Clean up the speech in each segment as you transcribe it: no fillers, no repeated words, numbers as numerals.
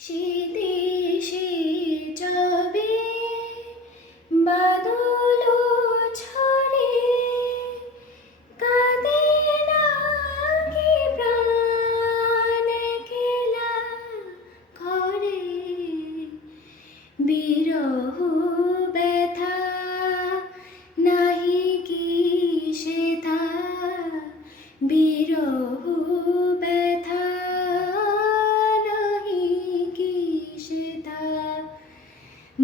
সে দেশে যাবে বাদল ঝরে, কাঁদে নাকি প্রাণ একলা ঘরে। বিরহ ব্যথা নাহি কি সেথা, বিরহ ব্যথা নাহি কি সেথা।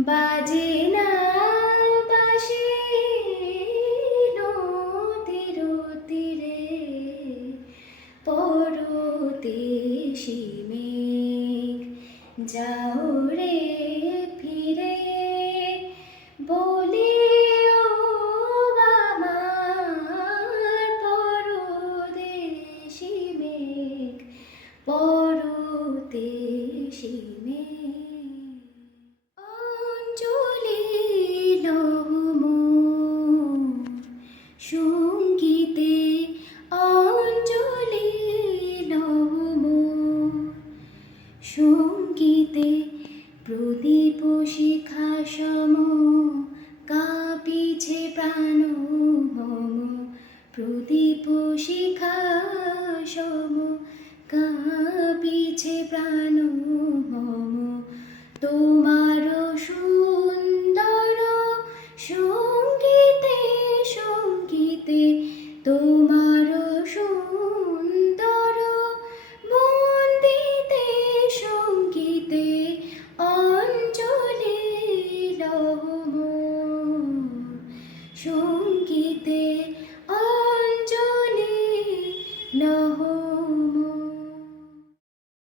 বাজে না বাঁশি নদীর তীরে, পরদেশি মেঘ যাও রে ফিরে। বলিও আমার পরদেশি মেঘ, পরদেশি মেঘ। অঞ্জলি মোর সঙ্গীতে, অঞ্জলি মোর সঙ্গীতে। প্রদীপ শিখা সম কাঁপিছে প্রাণ মম, প্রদীপ শিখা সম কাঁপিছে প্রাণ মম। তোমার সুর